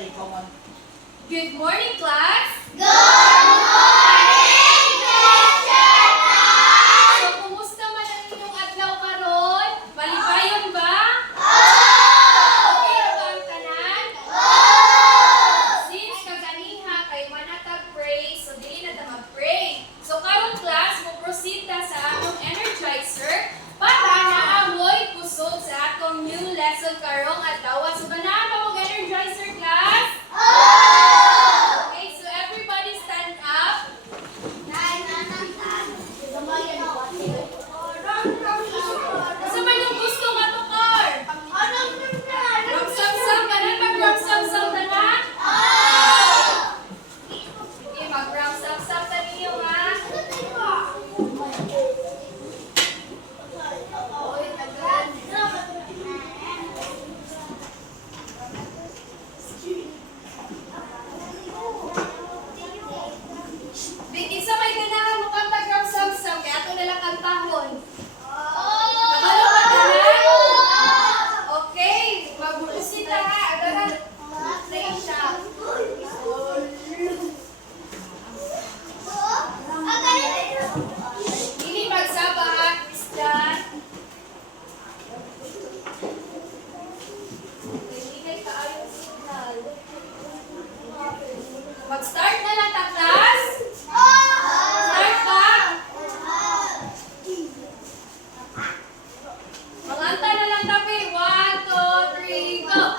Good morning, class! Good morning, Teacher Kai! So, kumusta man ang inyong adlaw karon? Malipayon ba? Okay ba ang tanan? Since kaganiha kay manatag pray, so dili na ta mag-pray. So, karon class, mo proceed ta sa atong energizer para naamoy kusog sa atong new lesson karong adlaw. So, banaan pa mong energizer, class? Okay, so everybody stand up. Sa man yung gusto nga tukar? Ram-sam-sam, kanan mag-ram-sam-sam tanan? Sige, mag-ram-sam-sam ta ninyo ha. Vicky, sa may ganahan mo kang tag-ram-sam-sam, kaya ato nalang kantahon. Kabalo ka tanan? Okay, magbukusin na ha. Agaran, play siya. Hindi magsaba ha, Christian. Hindi ka ayaw signal. Mag-start na lang ta, class? Start ba? Manganta na lang tabi. 1, 2, 3, go!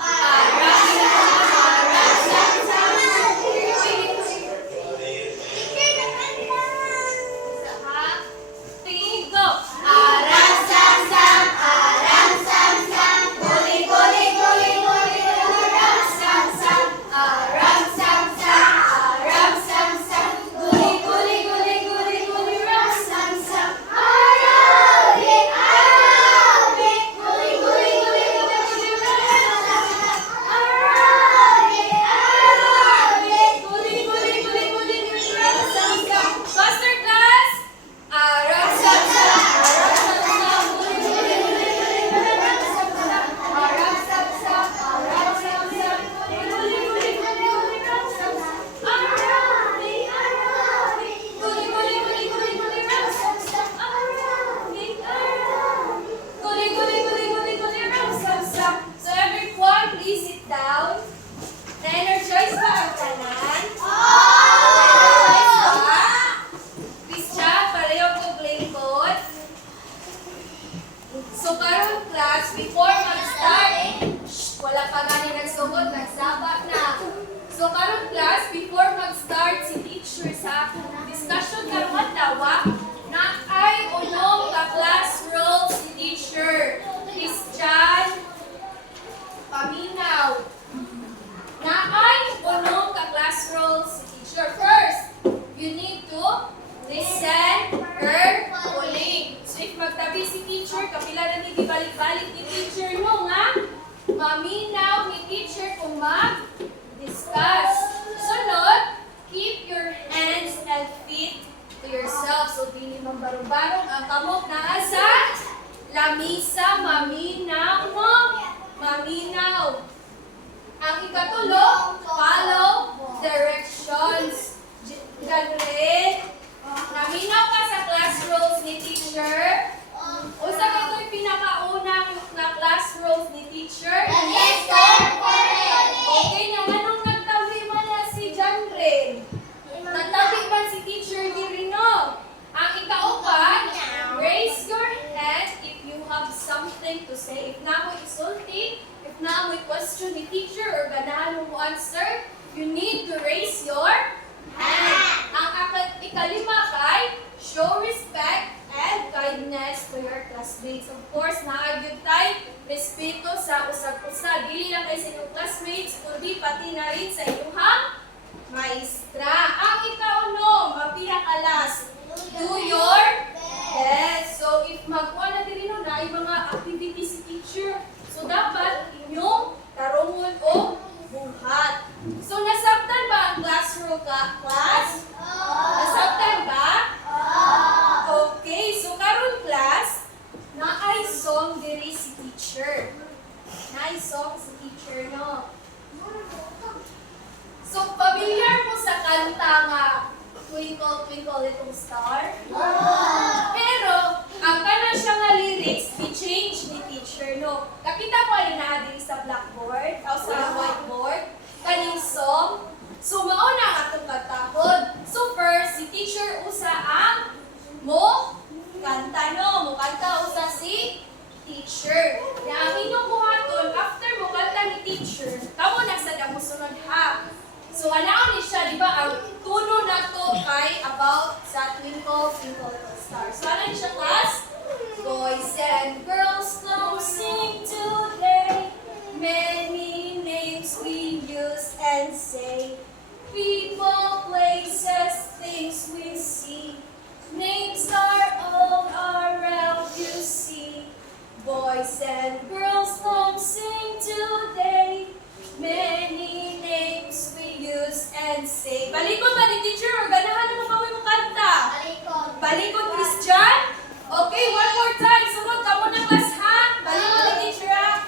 Faster, class! So everyone, please sit down. Na-energize ba ang tanan? Na-energize ba? Christian, pareho ko lingkod. So karon class, before mag-start, wala pa gani nagsugod, nagsaba na. So karon class, before mag-start si teacher sa discussion karong adlaw, na ay unong ka class role si teacher. Christian, paminaw. Na ay unong ka class role si teacher. First, you need to listen carefully. So if magtabi si teacher, kapila na ni balik-balik ni teacher no nga, maminaw ni teacher kung mag-discuss. Sunod, keep your hands and feet to yourself. So dili mambarong-barong ang kamot na asa lamisa, maminaw no? Maminaw. Ang ikatulo, follow directions. Ganun. Naminaw ka sa class roles ni teacher. O sa kato'y pinakaunang na class roles ni teacher? Okay, nang anong nagtabi man na si John Ren? Nagtabi man si teacher diri no? Ang ikaupat, raise your hand if you have something to say. If na mo isulti, if na mo question ni teacher or ganahan mo answer, you need to raise your hand. Ang ikalima kay, show respect and kindness to your classmates. Of course, naagyod tayo respeto sa usag-usa. Dili lang kay sa inyong classmates, kundi pati na rin sa inyong maestra. Ang ikaunom, ang pinakalas, do your best. So, if magkuha na din na ay mga activities si teacher, so dapat inyong tarungon o buhat. So, nasabtan ba ang classroom ka, class? Nasabtan ba? Okay, so karon class, naay song diri si teacher. Naay song si teacher, no? So, familiar mo sa kanta nga Twinkle, Twinkle, Little Star? Pero, ang kanan siya nga lyrics, i-change ni teacher, no? Nakita ko ay na din sa blackboard, o sa whiteboard, kaning song. So, mauna atong katahod. So, first, si teacher usa ang mo kanta, no? Mo kanta usa si teacher. Na ang inyong buhaton, after mo kanta ni teacher, kamo na sa damo sunod ha. So, anaon ni siya, di ba, ang tuno na to kay about sa Twinkle, Twinkle, Little Star. So, ano ni siya, class? Boys and girls, come sing today. Many names we use and say. People, places, things we see. Names are all around you see. Boys and girls, come sing today. Many names we use and say. Balikod ba ni teacher? O ganahan na mo mo kanta? Balikod, Christian? Okay, one more time. Sunod ka mo ng class, ha? Balikod ni teacher, ha?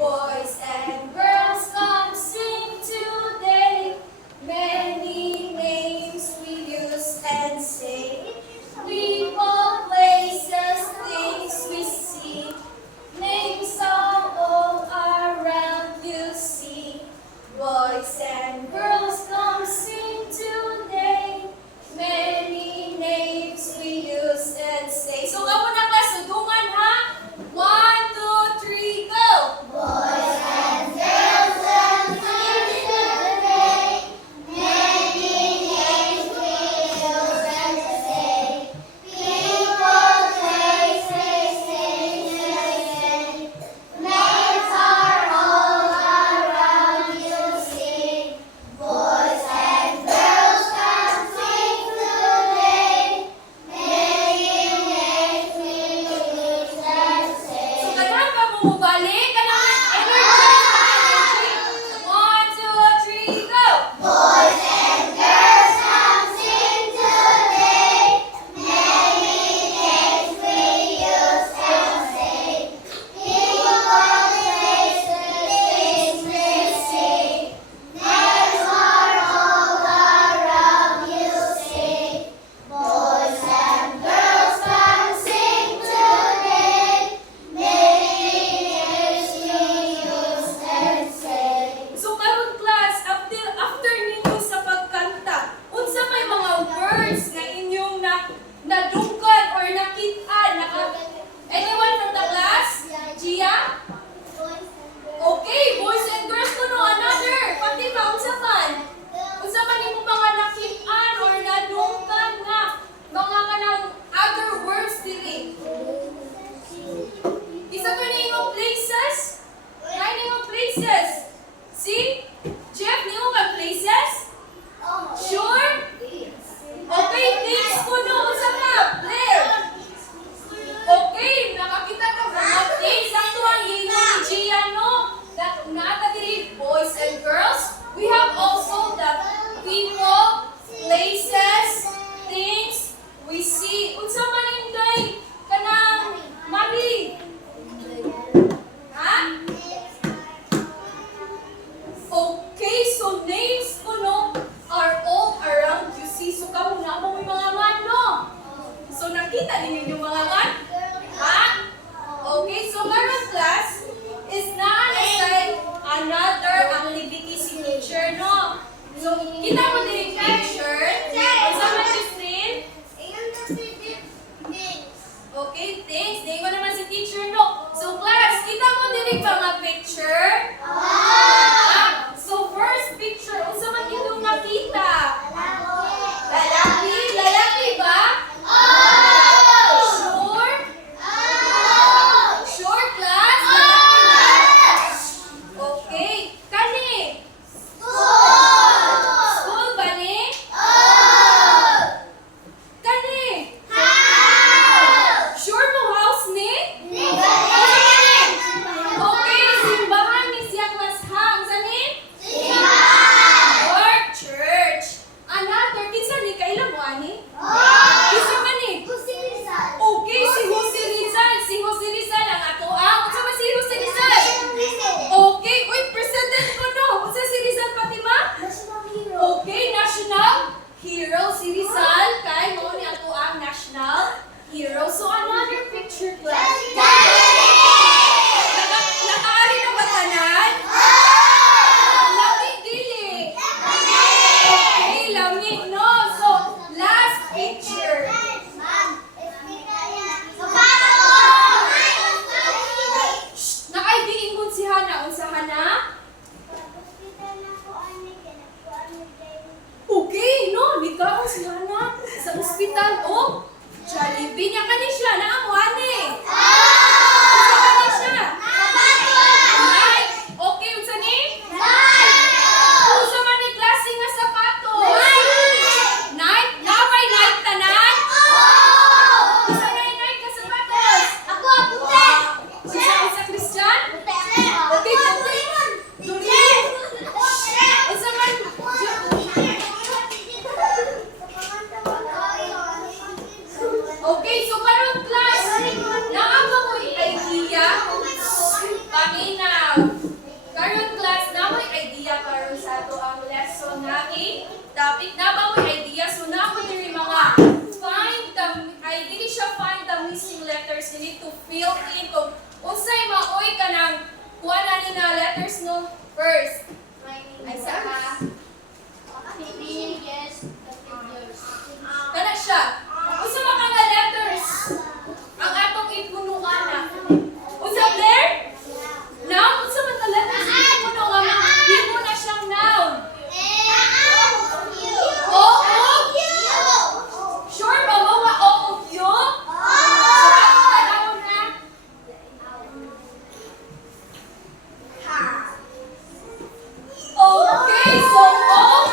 Boys and girls, come sing today. Many names we use and say. People, places, things we see. Names are all around you see. Boys and girls, come sing today. Many names we use and say. So, kamo na class, sudungan ha? 1, 2, 3, go! Boys and girls, come sing today. Many names we use and say. People, places, things we say. Names are all around you see. Boys and girls, come sing today. Many names we use and So, say. ganahan ka mo mubalik? Ganahan energy! 1, 2, 3, go! Boys and girls, come sing today. Many names we use and say. People, places, things we see. Names are all around you see. Boys and girls, come sing today. Many names we use and say. So karon class, after ninyo sa pagkanta, unsa may mga words na inyong nadunggan or nakita-an? Anyone from the class? Gia? Okay, boys and girls, kuno another. Pati ba, unsa man? Unsa man nimo mga nakita-an or nadunggan nga mga kanang other words diri? Isa to ni imong places? Ay, ni imong places. See? Jeff, ni imong places? Sure? Okay, things kuno unsa ka? Blair. Okay, nakakita ka ba? Mag-things sakto ang inyo ni Gia, no? That nata diri, boys and girls. We have also the people, places, things we see. Unsa man inday kanang mali? Ha? Okay, so names kuno are all around you see. So kamo na mo may mga man, no? So nakita ninyo yung mga man? Ha? Okay, so karon class is na-assign another activity si teacher, no? So, kita mo din yung picture. Unsa man Justine? Okay, thanks. Di mo naman si teacher, no? So, class, kita mo din yung mga picture? Ah, so, first picture, unsa man itong nakita? Lalaki? Lalaki ba? Sure? Sure, class? Lalaki ba? Okay. Kani? School ba ni? Now, karon class na may idea karon sa ato ang lesson na topic na ba may idea so na mo diri mga find the I dili siya find the missing letters. You need to fill in kung unsay maoy ka ng kuha na ni na letters no first. Ay sa ka. Kana siya. Unsa man ka nga letters? Ang atong ipunuan na. Unsa Blair? Noun? Unsa man ka letters? Ipuno nga himo na siyang noun. Sure ba mo nga O ug Q? So ato tanawon na. Okay, so O ug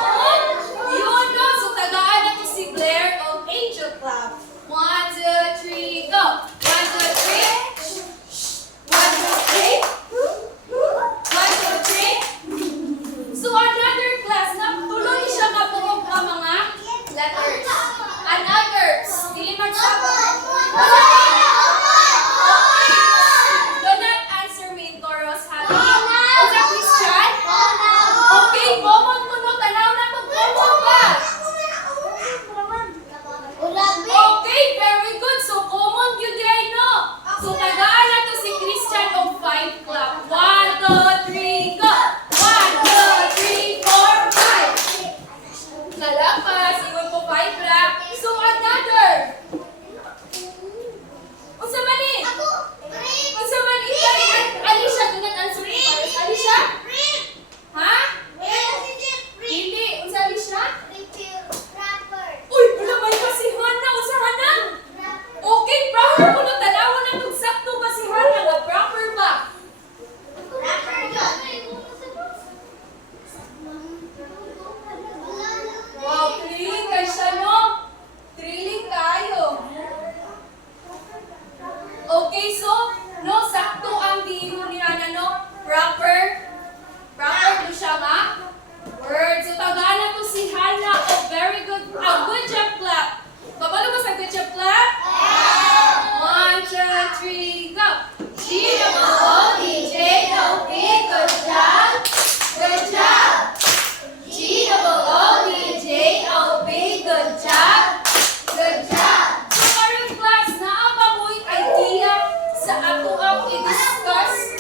yun no. So tagaan na to si Blair og Angel Clap. 1, 2, 3, go! 1, 2, 3. 1, 2, 3. 1, 2, 3. So another class, tuloy siya kabuok ang mga letters. Another, dili man sa do not answer me in chorus, ha? Unsa Christian? Okay, common mo no, tanaw na to, common ba? Okay, very good. So common yun guys, no? So tagaan na to si Christian og 5 clap. 1, 2, 3, go! 1, 2, 3, 4, 5. Nalapas, iwan ko 5 clap. So another. Unsa man ni? Unsa man ni? Alicia, do not answer me first. Alicia? Ha? Hindi. Unsa Alicia? Uy, wala may kasi Hana. Unsa Hana? Okay, proper ko no. Tanawon na kung sakto ba si Hana nga proper ba? Wow, thrilling ka siya, no? Thrilling kayo. Okay, so, no, sakto ang dino ni Hana, no? Proper. Proper do siya nga. Word. So, tagaan na to si Hana. Oh, very good. Good job, clap. Babalo ba sa good job, clap? 1, 2, 3, go! G-O-O-D-J-O-P, good job! Good job! G-O-O-D-J-O-P, good job! Good job! So, karon class, naa ba mo'y idea sa ato ang i-discuss?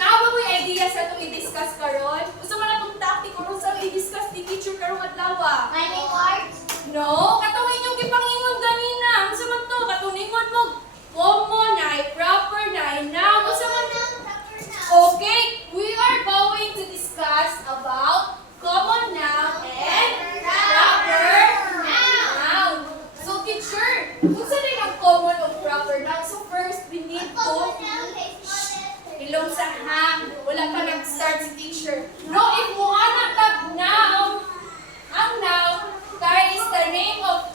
Naa ba mo'y idea sa ato i-discuss karon? Gusto mo na itong topic kung sa i-discuss ni teacher karong adlaw? No, katuwin yung gipangingon ganina. Unsa man to? Katuningon mo common na, proper na, noun. Unsa man to? Okay, we are going to discuss about common noun and proper noun. So teacher, unsa din ang common o proper noun? So first, we need to ilong sa hang. Wala pa nag-start si teacher. No, if mo anak tag noun, ang noun, that is the name of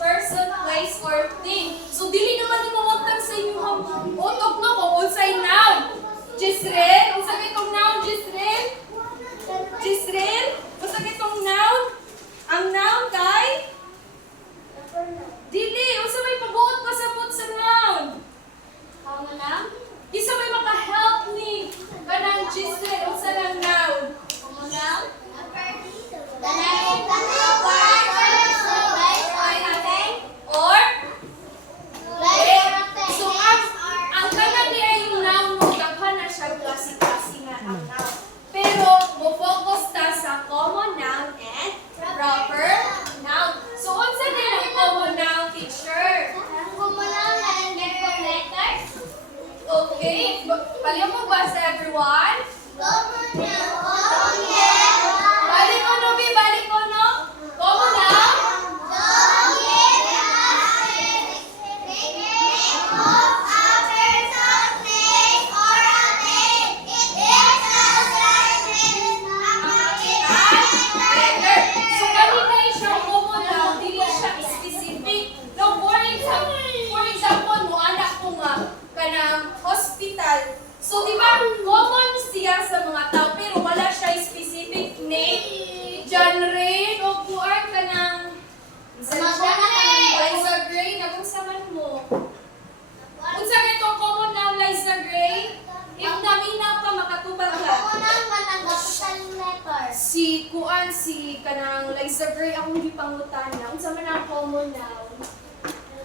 man si kanang Liza Gray akong gipangutana. Unsa man ang common noun?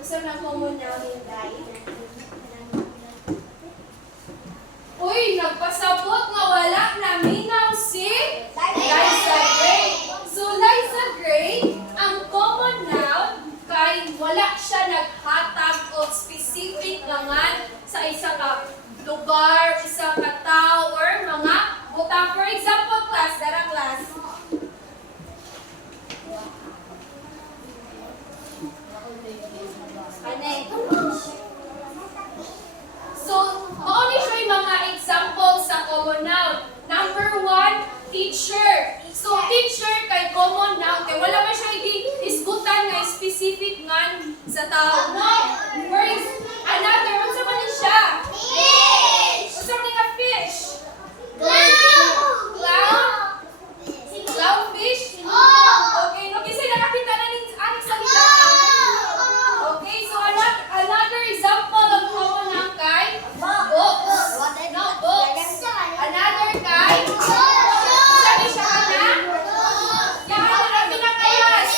Unsa man ang common noun Inday? Uy, nagpasabot nga wala na minaw si Liza Gray. So Liza Gray, ang common noun kay wala siya naghatag og specific ngan sa isa ka lugar, isa ka tao or mga butang. For example, class, dara class. Ane. So, mao ni siya yung mga example sa common noun. Number 1, teacher. So, teacher kay common noun kay wala man siya isgutan nga specific ngan sa tao. No. For another, unsa man ni siya? Unsa man nga fish? Clown? Clownfish? Okay, no kasi nakakita na ning aning salita. Okay, so another example of common noun kay books. No, books. Another kay sabi siya kana? Yan ang pinakayas.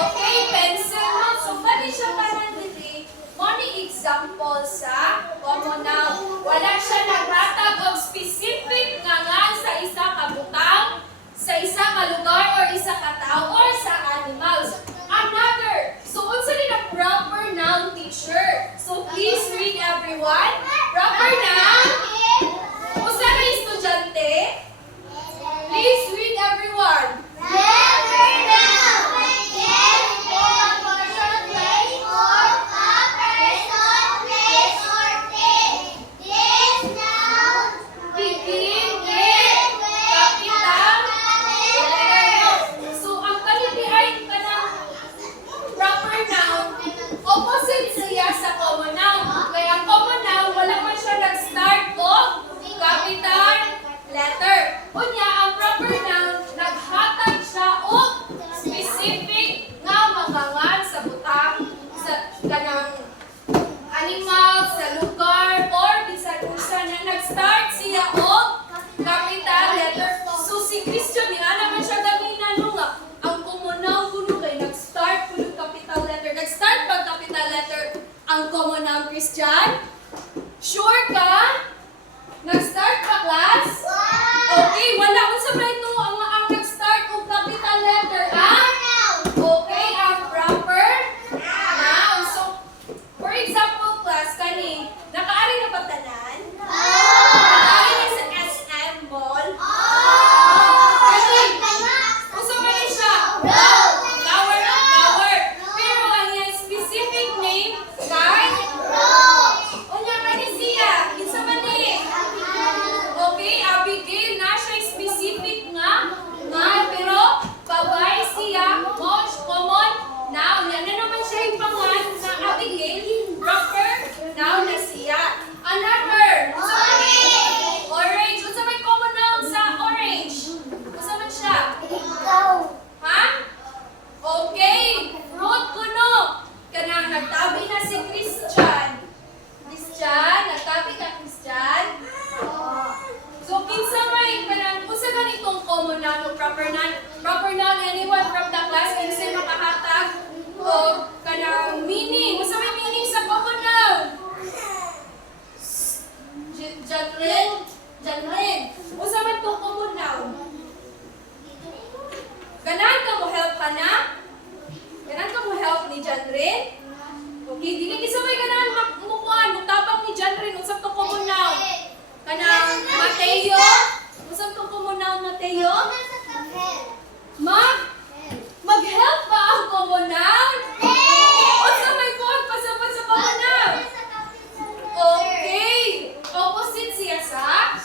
Okay, pencil. No? So, bali siya kanan dili. Money example sa common noun. Wala siya naghatag og specific nga sa isa ka butang, sa isa ka lugar or isa ka tao or sa animals. Another. So, unsa ni na proper noun teacher? So, please read everyone. Proper noun. Unsa ka estudyante? Please read everyone. Begin with capital letter. So, ang kanili ay kanang proper noun, opposite siya sa common noun. Kaya ang common noun, wala man siya nag-start of capital letter. Unya, ang proper noun, naghatag siya og specific nga magangan sa butang, sa kanang animal, sa lugar, or bisan unsa na nag-start siya og capital letter. So si Christian nga naman siya gaminan nga ang common noun kuno kay nag-start kuno capital letter. Nag-start pag capital letter ang common noun Christian? Sure ka? Nag-start pa class? Okay, wala unsa man ito ang nag-start og capital letter ah? Okay, ang proper noun. So for example class kani nakaari na pagtanan? Nakaari na sa SM Mall? Kasi unsa man ni siya? Flower of flower. Pero ang iyang specific name kay unya kani siya? Kinsa man ni? Okay, Abigail na siya specific nga pero babay siya most common noun. Yan na naman siya yung pangalan na Abigail, proper noun na siya. Another, unsa man ni? Orange. Unsa may common noun sa orange? Unsa man siya? Ha? Okay, fruit kuno. Kanang nagtabi na si Christian. Christian, nagtabi ka Christian? So, kinsa may kanang unsa ganitong common noun o proper noun? Proper noun, anyone from the class, kinsa makahatag o kanang meaning? Unsa may meaning sa common noun? Janrin. Unsa man tong common noun? Ganahan ka mo help ka na? Ganahan ka mo help ni Janrin? Okay, dili kinsa may ganahan mukuan, mutabang ni Janrin unsa tong common noun? Kanang Mateo? Unsa tong common noun Mateo? Mag-help ba ang common noun? Unsa may kuan pasabot sa common noun? Okay. Opposite siya sa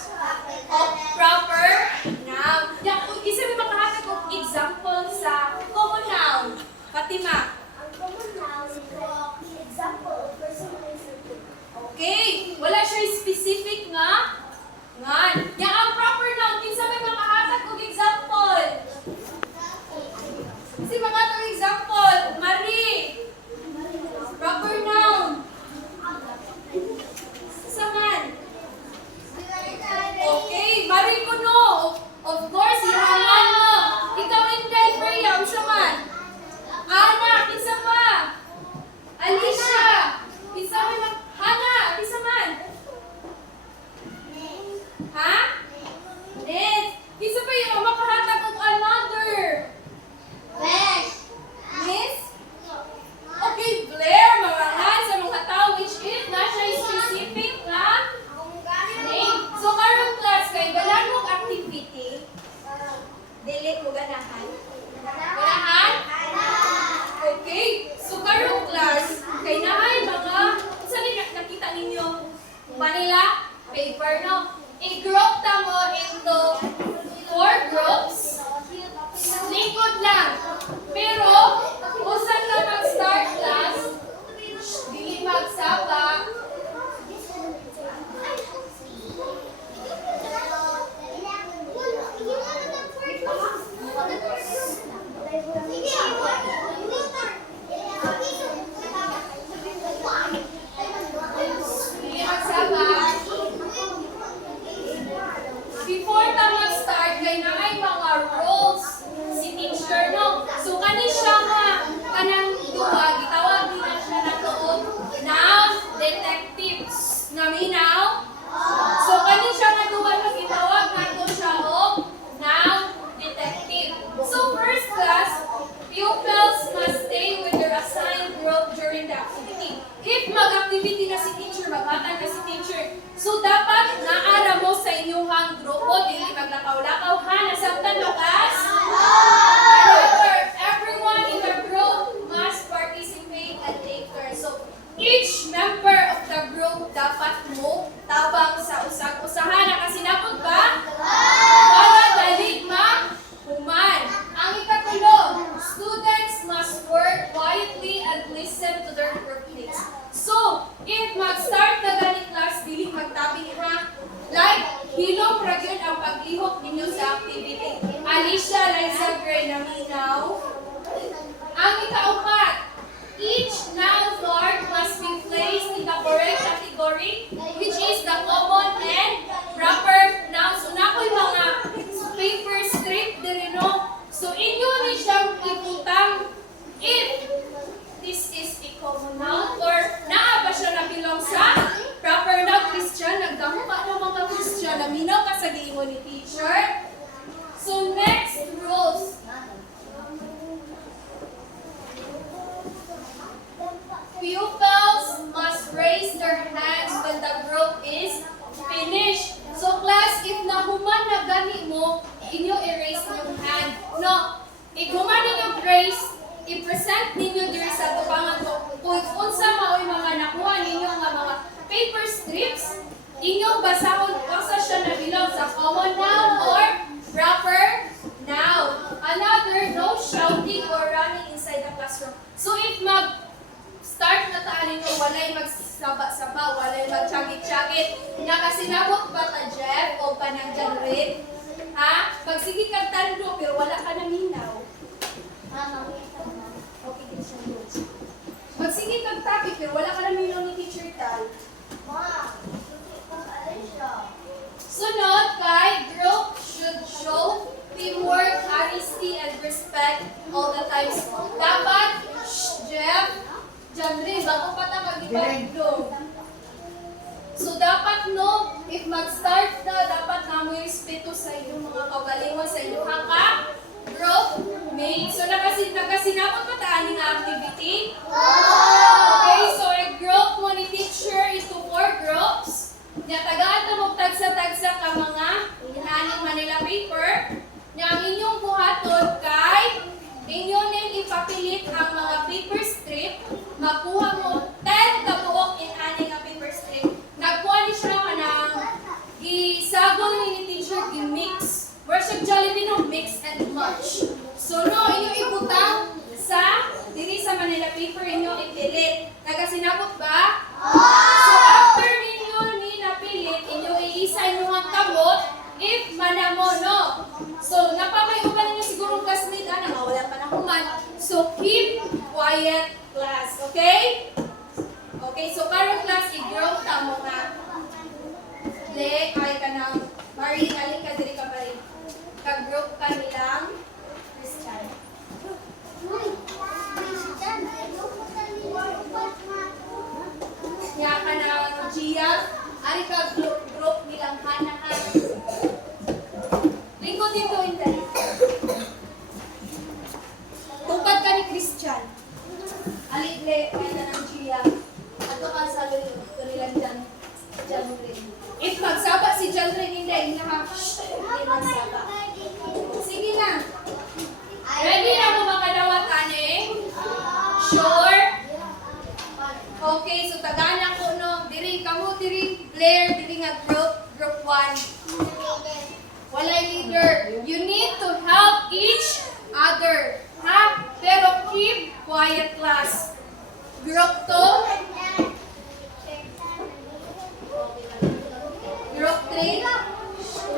may mga roles si teacher, no? So, kani siya nga, kanang duwa, gitawag nila siya na doon, noun detectives. Naminaw? So, kani siya nga duwa na gitawag na doon siya og noun detective. So, first class, pupils must stay with their assigned group during the activity. If mag-activity na si teacher, maghatag na si teacher, so dapat naara mo sa inyong grupo, dili maglakaw-lakaw ha, nasabtan lukas? However, everyone in the group must participate and take turn. So, each member of the group dapat mo tabang sa usag-usahan. Nakasinapod ba? Para dali human. Ang ikatulo, students must work quietly and listen to their groupmates. So, if mag-start na gani class, dili magtabi ha. Like, hilom ra gyud ang paglihok ninyo sa activity. Alicia, Liza, Gray, naminaw. Ang ikaapat, each noun word must be placed in the correct category, which is the common and proper nouns. So, nako'y mga paper strip din, no? So, inyo ni siyang ibutang if this is a common noun or naa ba siya nabilong sa proper noun. Christian, nagdamo pa naman ka Christian, naminaw ka sa giingon ni teacher. So, next rules. Pupils must raise their hands when the group is finished. So, class, if nahuman na gani mo, inyo i-raise yung hand. No, if human ninyo raise, i-present ninyo diri sa tubangan ko. Kung unsa mao'y mga nakuha ninyo nga mga paper strips, inyong basahon kung siya nabilang sa common noun or proper noun. Another, no shouting or running inside the classroom. So, if start na taan ninyo, walay magsaba-saba, walay magtsagit-tsagit. Nakasinabot ba ta, Jeff, o pananggan rin? Ha? Pagsige kang tando, pero wala ka naminaw. Okay, teacher Rose. Magsige kang topic, pero wala ka naminaw ni Teacher Tal. Sunod kay, group should show teamwork, honesty, and respect all the time. Dapat, Jeff, Jamri, bago pa ta mag-ibag-vlog. So, dapat no, if mag-start na, dapat na mo respeto sa inyong mga kaugalingon, sa inyong group mates. So, nakasinapot pa taan ng activity? Okay, so, i-group mo ni teacher into 4 groups. Tagaan na magtagsa-tagsa ka mga inaning Manila paper. Ang inyong buhaton kay inyo ning ipapilit ang mga paper strip. Makuha mo 10 kabuok inaning nga paper strip. Nagkuha ni siya ka ng gisagol ni teacher, gi-mix. Worship Jollibee no, mix and match. So no, inyo ibutang sa diri sa Manila paper, inyo ipilit. Nagasinabot ba? So after ninyo ni napilit, inyo iisa inyo ang kabot if manamo no. So napamay-upan ninyo siguro classmate na wala pa na human. So keep quiet class, okay? Okay, so karon class i-group ta mo nga. Le, ay ka nang Marie, alin ka diri ka pa rin. Kag-group ka nilang Christian. Kaya ka nang Gia, ari ka group nilang Hanahan. Lingkod dito, Inday. Tupad ka ni Christian. Alitle, kaya ka nang Gia. Ato ka sa nilang Jan Rin. If magsaba si Jan Rin, Inday, ha? Hindi magsaba. Sige na. Ready na mo makadawat, ane? Sure? Okay, so tagana ko, no? Diri, kamo, diri, Blair, diri nga group 1. Walay leader. You need to help each other. Ha? Pero keep quiet class. Group 2. Group 3.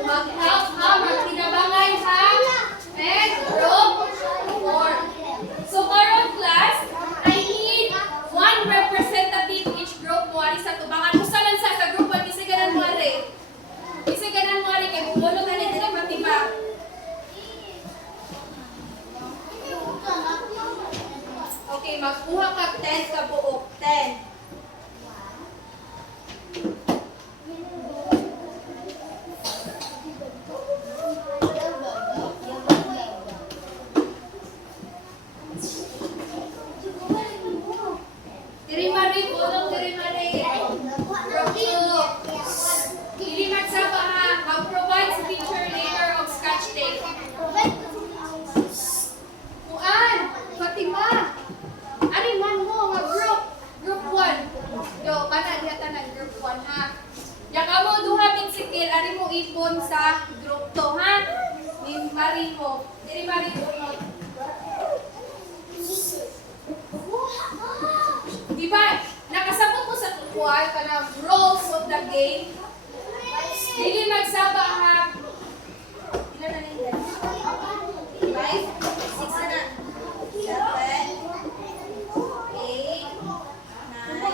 Mag-help ha, magkinabangay ha. And group 4. So karon class, I need 1 representative each group mo ari sa tubangan. Usa lang sa group 1 kasi ganan mo ari. Kasi ganan mo ari kay bulo na dili matiba. group to, ha? Ni Marie mo. Diri Marie unot. Di ba? Nakasabot mo sa tukuan ka na rules of the game. Dili magsaba ha. Ilan na nila? 5, 6 na. 7, 8, 9,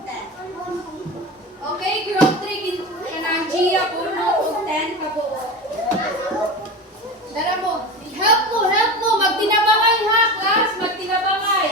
10. Okay, group 3 kanang Gia puno og 10 ka buo. Dara mo. Help mo. Magtinabangay ha, class. Magtinabangay.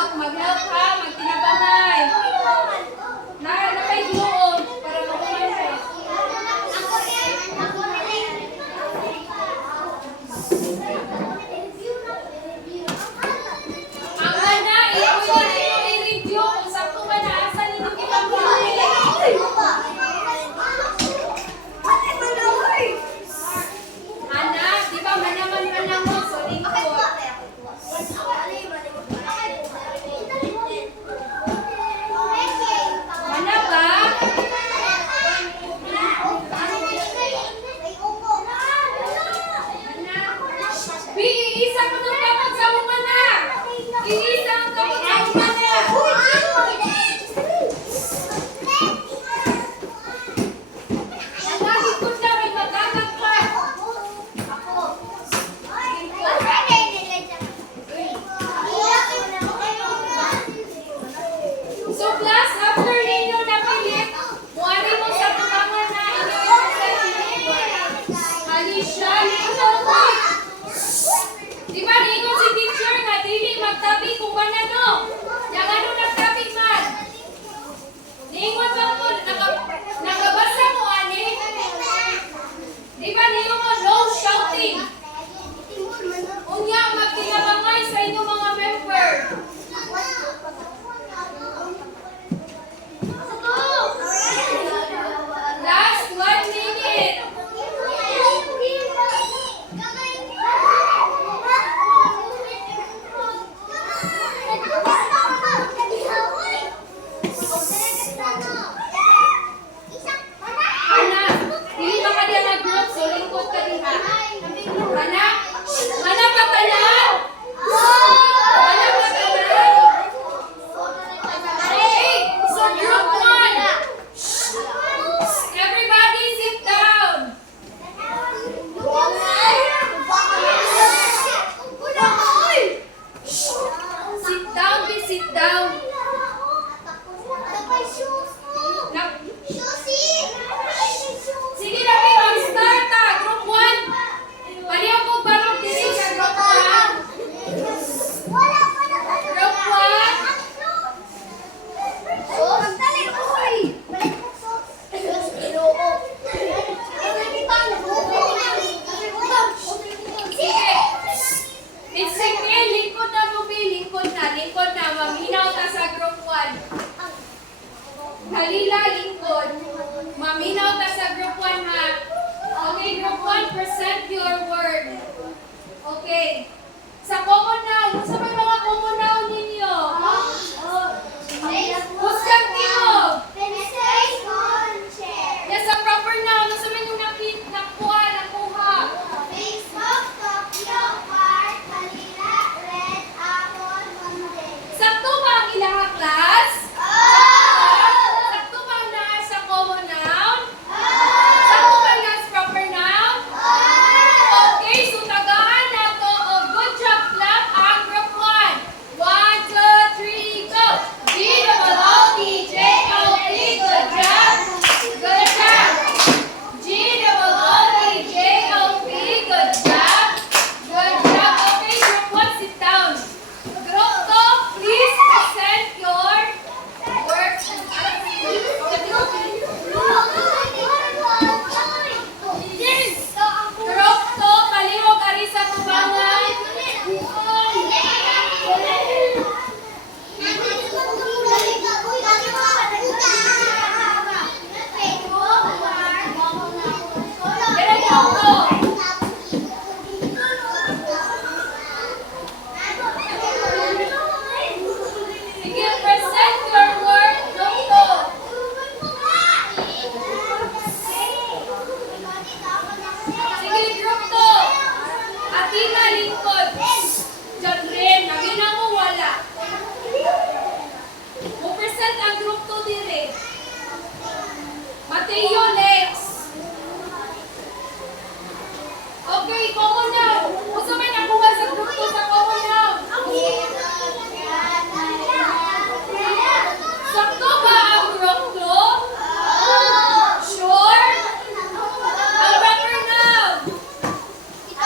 Mag-help ha, magtinapamay. Nakailuon para makuman ka. Ang mana, i-review kung sakto ba na asa ninyo kitang Ana, di ba manaman mo, so lingkod. Mana ba? Bi, iisa ko nung kapag sa umana. Iisa ang kapag sa umana. Nalagit ko na may magagag pa. So class, after ninyo napilit, muari mo sa tumangan na inyong Alicia, lingon. Di ba lingon si teacher nga dili magtabi kung banano? Yang ano nagtabi man? Lingon ba mo? Nakabasa mo, ani? Di ba lingon mo, no shouting? Unya, magtinabangay sa inyong mga member. Last 1 minute. Ana, dili ba ka diya nag-group? So, lingkod ka diha. Ana, ana pa tanan? Ana pa tanan? Okay, so group 1. Everybody sit down. Sit down, please sit down. Sige na kayo, mag-start ha. Group 1. Pareho ko barok diri sa group 1. Group 1. Sige. It's okay, lingkod na mo, lingkod na. Maminaw ta sa group 1. Halila, lingkod. Maminaw ta sa group 1 ha. Okay, group 1, present your word. Okay. Sa common noun, sa may mga common noun ninyo? Husgang tingog. Yes, sa proper noun, sa may nung nakuha. Sakto ba ang ilang class? Sakto ba ang naa sa common noun? Sakto ba ang naa sa proper noun? Okay, so tagaan na to. Oh, good job, clap ang group 1. 1, 2, 3, go! G-double-O-T-J-O-P, good job! Good job! G-double-O-T-J-O-P, good job! Good job! Okay, group 1, sit down. Group 2, please present your work. Group 2, palihog ari sa tubangan. Dire group 2. Sige, present your work, group 2. Sige, group 2. Atina, lingkod. Diyan rin, nagina mo wala. Mo-present ang group 2 dire. Mateo, Lex. Okay, common noun. Gusto may nakuha sa group 2 sa common noun. Sakto ba ang group 2? Sure? Ang proper noun. I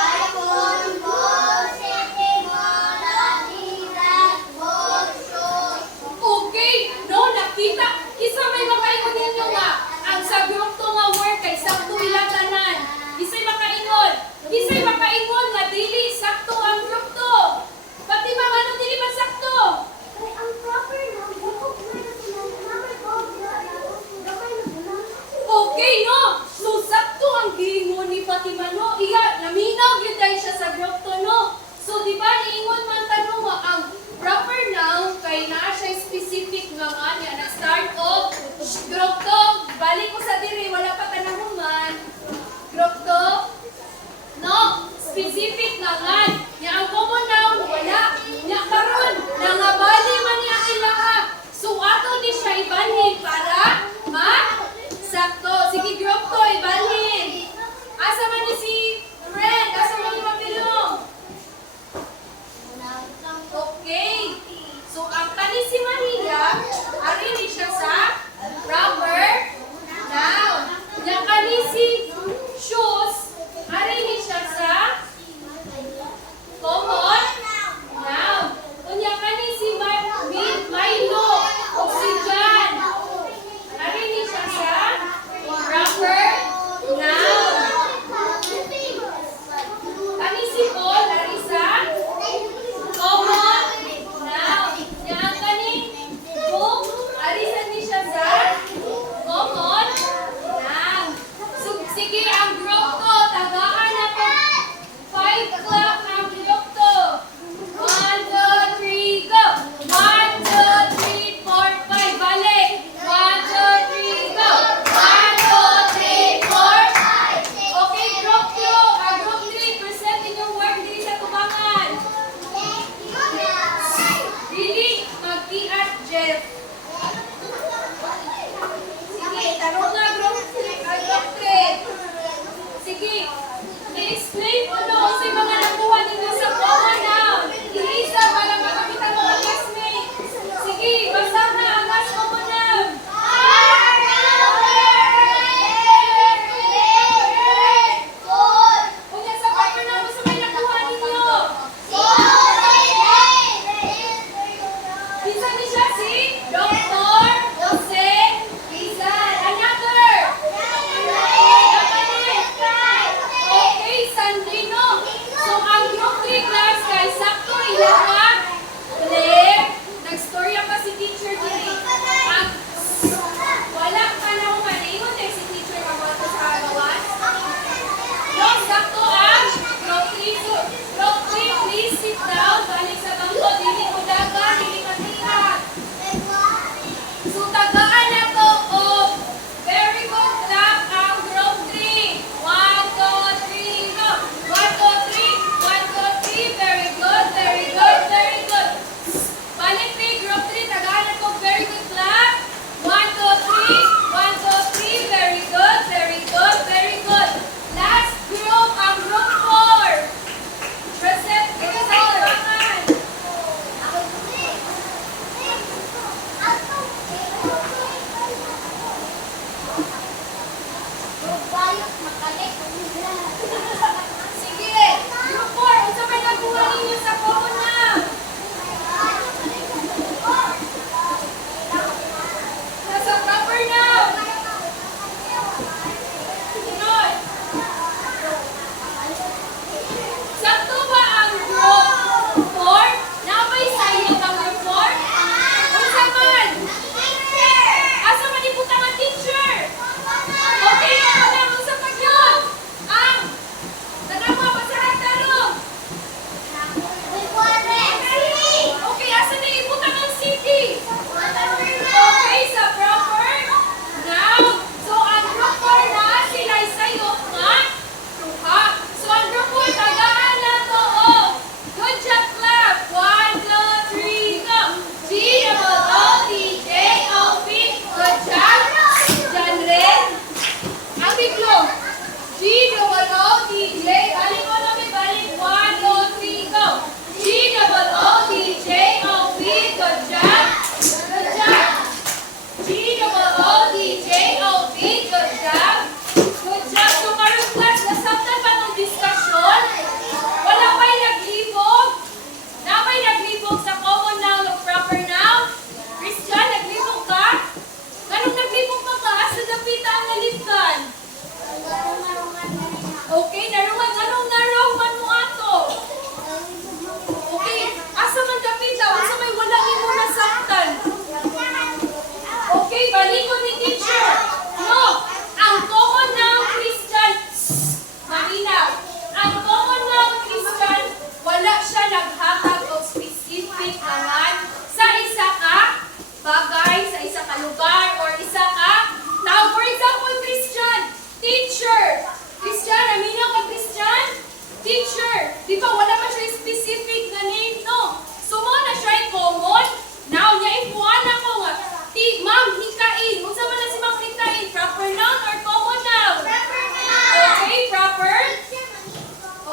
topic naman sa isa ka bagay, sa isa ka lugar, or isa ka tao. For example, Christian, teacher. Christian, amino ka Christian? Teacher. Di ba wala pa siya specific na name, no? So mo na siya common. Now, niya ipuan ako nga. Ma'am, hikain. Kung saan man na si Ma'am hikain? Proper noun or common noun? Okay, proper.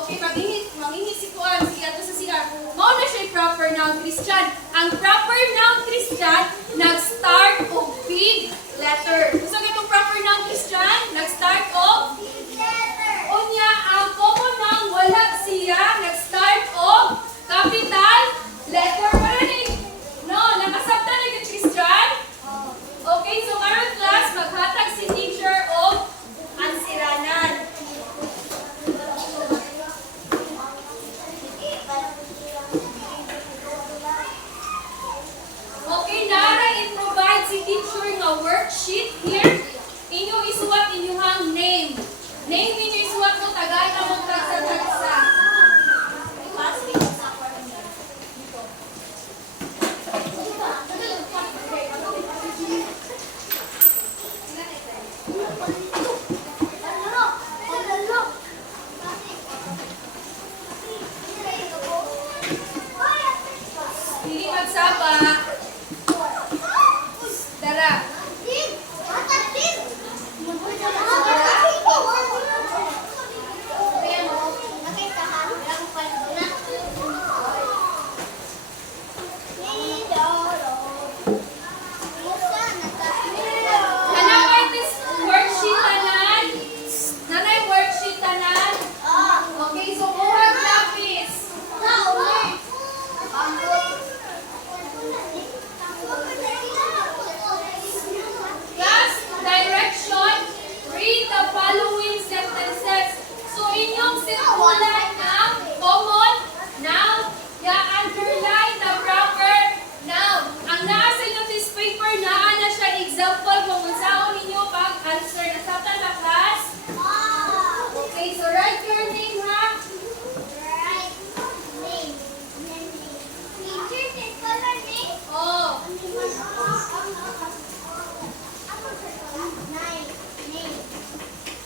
Okay, mangingi si Kuan. Sige, ato sa siya. Mao na siya proper noun Christian. Ang proper noun Christian, nag-start of big letter. Gusto ka itong proper noun Christian? Nag-start of unya, ang common noun, wala siya. Nag-start of capital letter. Wala ni. No, nakasabta na yung Christian. Okay, so karon class, maghatag si teacher of ansiranan. Okay, nara i-provide si teacher nga worksheet here. Inyo isuwat inyong name. Name ninyo isuwat mo, tagay na mong tagsa-tagsa. Hindi magsaba. Tara. Nanay this worksheet tanan. Nanay worksheet tanan. Okay, so murag lapis. Class, direction. Read the following sentences. So inyong sirkulan ang common noun. Ya-underline na proper noun. Ang naa sa inyong this paper, naa na siya example kung unsaon ninyo pag-answer. Nasabtan ba, class? Okay, so write your name, ha? Oh.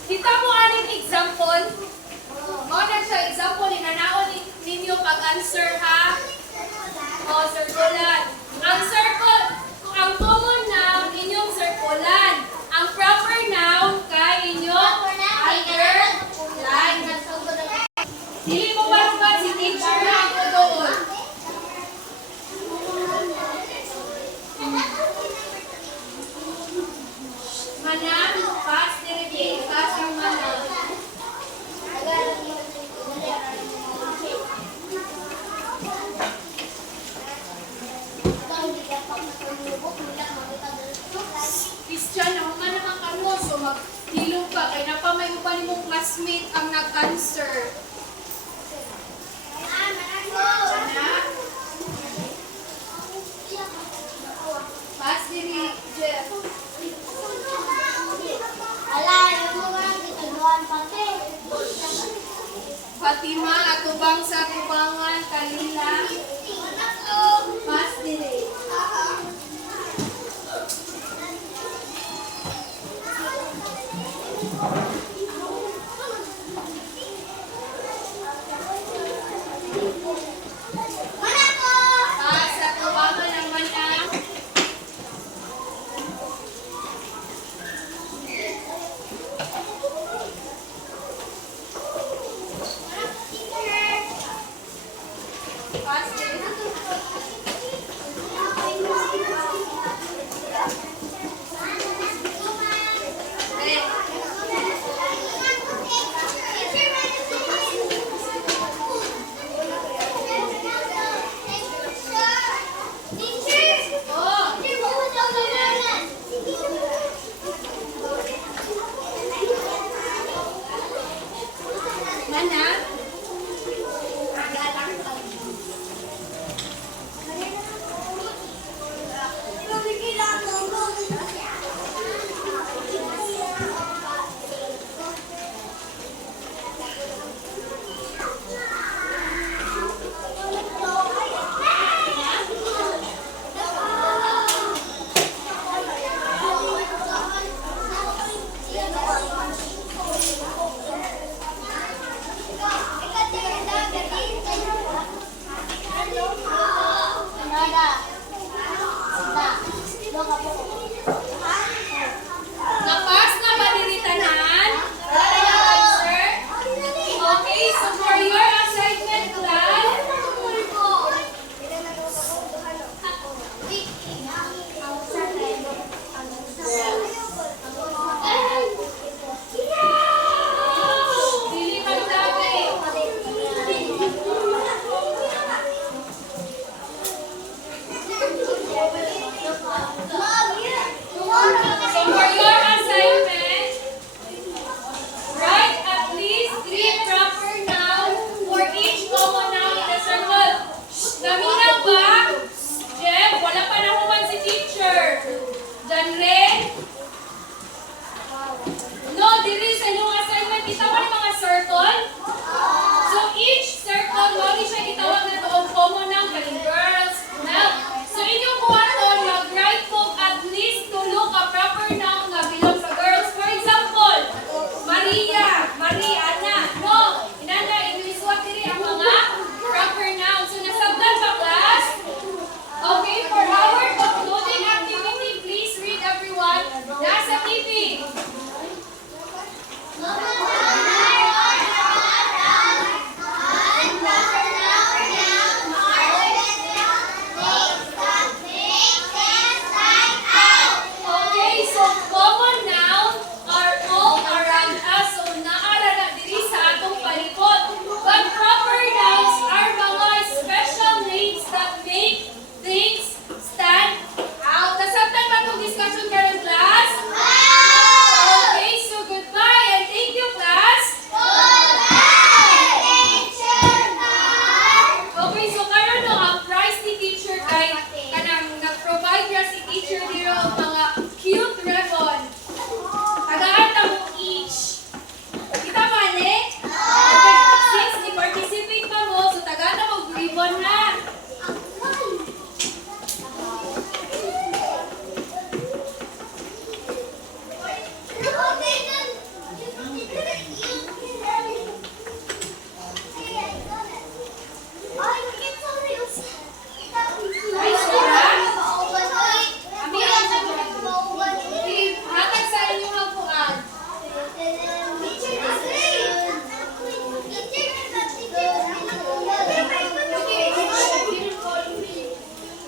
Kita mo aning example? Mo na siya example, inanaon ninyo pag-answer, ha? O, circulan. Ang circle, ang common noun, inyong circulan. Ang proper noun, kay inyong underline. Dili mo marugan si teacher na ako doon. Manang, pass direct, pass ang manang. Christian, ako nga naman kano, so maghilong ka, kaya na pa may upan mong classmate ang nag-answer. Anak? Pass direct, Jeff. Fatima, atubang sa tubangan, Kalila. Pass direct. Pass sa tubangan ng manang. Pass direct.